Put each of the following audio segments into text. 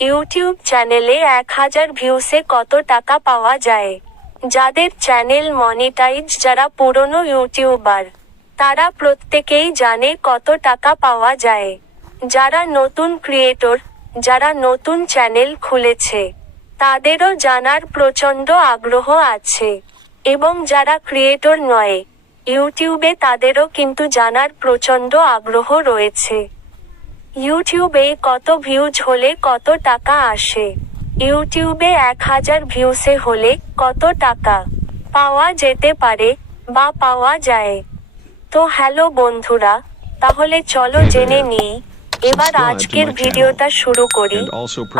YouTube চ্যানেলে 1000 ভিউসে কত টাকা পাওয়া যায়? যাদের চ্যানেল মনিটাইজ, যারা পুরনো ইউটিউবার, তারা প্রত্যেকেই জানে কত টাকা পাওয়া যায়। যারা নতুন ক্রিয়েটর, যারা নতুন চ্যানেল খুলেছে, তাদেরও জানার প্রচণ্ড আগ্রহ আছে। এবং যারা ক্রিয়েটর নয় ইউটিউবে, তাদেরও কিন্তু জানার প্রচণ্ড আগ্রহ রয়েছে। ইউটিউবে কত ভিউজ হলে কত টাকা আসে? ইউটিউবে 1000 ভিউসে হলে কত টাকা পাওয়া যেতে পারে বা পাওয়া যায়? তো হ্যালো বন্ধুরা, তাহলে চলো জেনে নিই। এবার আজকের ভিডিওটা শুরু করি।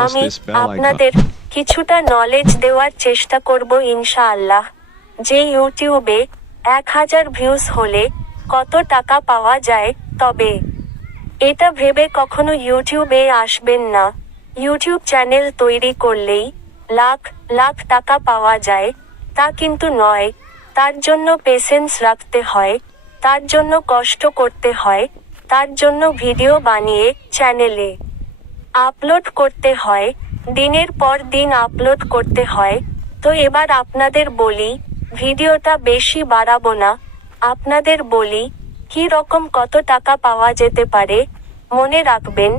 আমি আপনাদের কিছুটা নলেজ দেওয়ার চেষ্টা করব ইনশাআল্লাহ, যে ইউটিউবে 1000 ভিউজ হলে কত টাকা পাওয়া যায়। তবে এটা ভেবে কখনো ইউটিউবে আসবেন না ইউটিউব চ্যানেল তৈরি করলেই লাখ লাখ টাকা পাওয়া যায়। তা কিন্তু নয়। তার জন্য পেশেন্স রাখতে হয়, তার জন্য কষ্ট করতে হয়, তার জন্য ভিডিও বানিয়ে চ্যানেলে আপলোড করতে হয়, দিনের পর দিন আপলোড করতে হয়। তো এবার আপনাদের বলি, ভিডিওটা বেশি বাড়াবো না, আপনাদের বলি কি রকম কত টাকা পাওয়া যেতে পারে। মনে রাখবেন,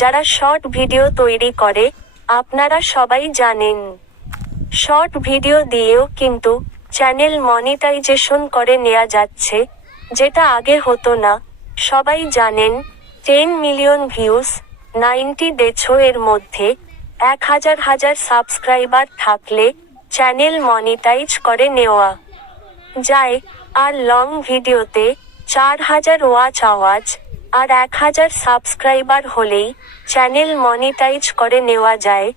যারা শর্ট ভিডিও তৈরি করে, আপনারা সবাই জানেন শর্ট ভিডিও দিয়েও কিন্তু চ্যানেল মনিটাইজেশন করে নেওয়া যাচ্ছে, যেটা আগে হতো না। সবাই জানেন 10 মিলিয়ন ভিউজ 90 ডেজ এর মধ্যে 1000 সাবস্ক্রাইবার থাকলে চ্যানেল মনিটাইজ করে নেওয়া যায়। আর লং ভিডিওতে 4000 ওয়াচ আওয়াজ আর 1000 সাবস্ক্রাইবার হলেই চ্যানেল মনিটাইজ করে নেওয়া যায়।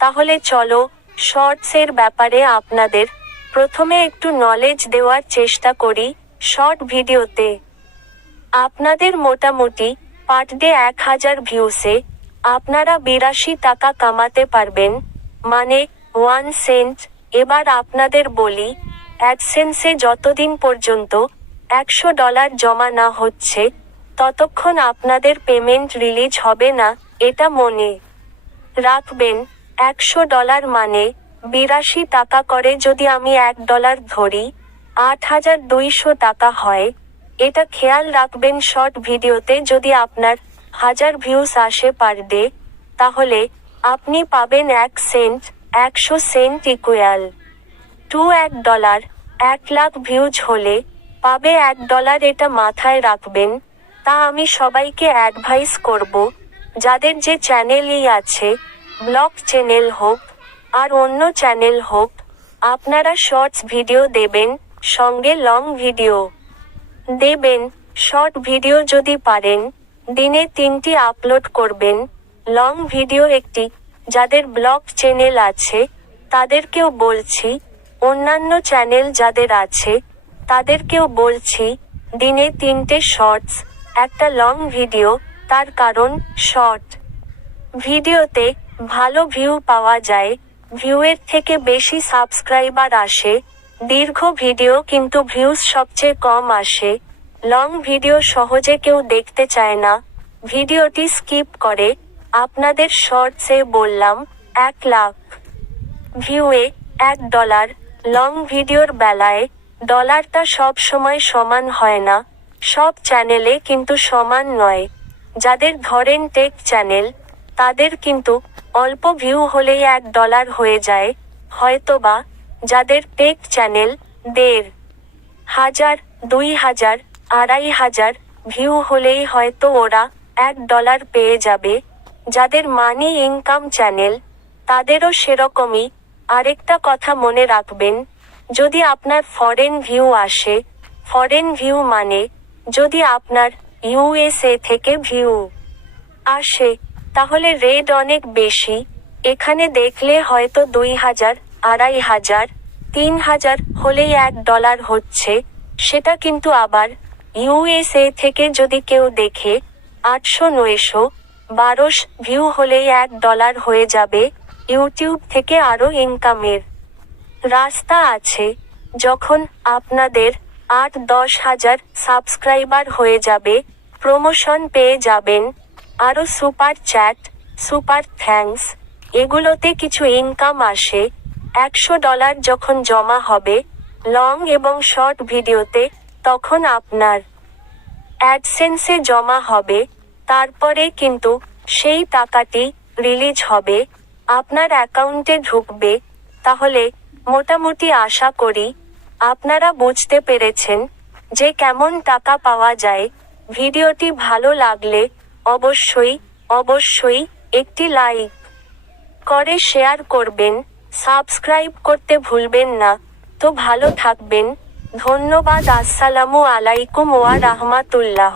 তাহলে চলো শর্টসের ব্যাপারে আপনাদের প্রথমে একটু নলেজ দেওয়ার চেষ্টা করি। শর্ট ভিডিওতে আপনাদের মোটামুটি পার ডে 1000 ভিউসে আপনারা 82 টাকা কামাতে পারবেন, মানে 1 সেন্ট। এবার আপনাদের বলি, অ্যাডসেন্সে যতদিন পর্যন্ত $100 জমা না হচ্ছে, ততক্ষণ আপনাদের পেমেন্ট রিলিজ হবে না। এটা মনে রাখবেন। $100 মানে 82 টাকা করে যদি আমি $1 ধরি, 8200 টাকা হয়। এটা খেয়াল রাখবেন। শর্ট ভিডিওতে যদি আপনার 1000 ভিউস আসে পার ডে, তাহলে আপনি পাবেন 1 cent. 100 cent equal to $1। 1 lakh views হলে পাবে $1। এটা মাথায় রাখবেন। তা আমি সবাইকে অ্যাডভাইস করব, যাদের যে চ্যানেলই আছে, ব্লগ চ্যানেল হোক আর অন্য চ্যানেল হোক, আপনারা শর্টস ভিডিও দেবেন, সঙ্গে লং ভিডিও দেবেন। শর্ট ভিডিও যদি পারেন দিনে 3টি আপলোড করবেন, লং ভিডিও একটি। যাদের ব্লগ চ্যানেল আছে তাদেরকেও বলছি, অন্যান্য চ্যানেল যাদের আছে তাদেরকেও বলছি, দিনে 3টে শর্টস, একটা লং ভিডিও। তার কারণ শর্ট ভিডিওতে ভালো ভিউ পাওয়া যায়, ভিউয়ের থেকে বেশি সাবস্ক্রাইবার আসে। দীর্ঘ ভিডিও কিন্তু ভিউজ সবচেয়ে কম আসে। লং ভিডিও সহজে কেউ দেখতে চায় না, ভিডিওটি স্কিপ করে। আপনাদের শর্টসে বললাম 1 লাখ ভিউয়ে $1। লং ভিডিওর বেলায় ডলারটা সব সময় সমান হয় না, সব চ্যানেলে কিন্তু সমান নয়। যাদের ধরেন টেক চ্যানেল, তাদের কিন্তু অল্প ভিউ হলেই $1 হয়ে যায়। হয়তোবা যাদের টেক চ্যানেল 1500, 2000, 2500 ভিউ হলেই হয়তো ওরা $1 পেয়ে যাবে। যাদের মানি ইনকাম চ্যানেল, তাদেরও সেরকমই। আরেকটা কথা মনে রাখবেন, যদি আপনার ফরেন ভিউ আসে, ফরেন ভিউ মানে যদি আপনার USA থেকে ভিউ আসে, তাহলে রেট অনেক বেশি। এখানে দেখলে হয়তো 2000, 2500, 3000 হলেই $1 হচ্ছে। সেটা কিন্তু আবার USA থেকে যদি কেউ দেখে 800, 900, 1200 ভিউ হলেই $1 হয়ে যাবে। ইউটিউব থেকে আরও ইনকামের রাস্তা আছে। যখন আপনাদের 8-10 হাজার সাবস্ক্রাইবার হয়ে যাবে, প্রমোশন পেয়ে যাবেন, আরও সুপার চ্যাট, সুপার থ্যাঙ্কস, এগুলোতে কিছু ইনকাম আসে। $100 যখন জমা হবে লং এবং শর্ট ভিডিওতে, তখন আপনার অ্যাডসেন্সে জমা হবে। তারপরে কিন্তু সেই টাকাটি রিলিজ হবে, আপনার অ্যাকাউন্টে ঢুকবে। তাহলে মোটামুটি আশা করি আপনারা বুঝতে পেরেছেন যে কেমন টাকা পাওয়া যায়। ভিডিওটি ভালো লাগলে অবশ্যই একটি লাইক করে শেয়ার করবেন, সাবস্ক্রাইব করতে ভুলবেন না। তো ভালো থাকবেন। ধন্যবাদ। আসসালামু আলাইকুম ওয়া রাহমাতুল্লাহ।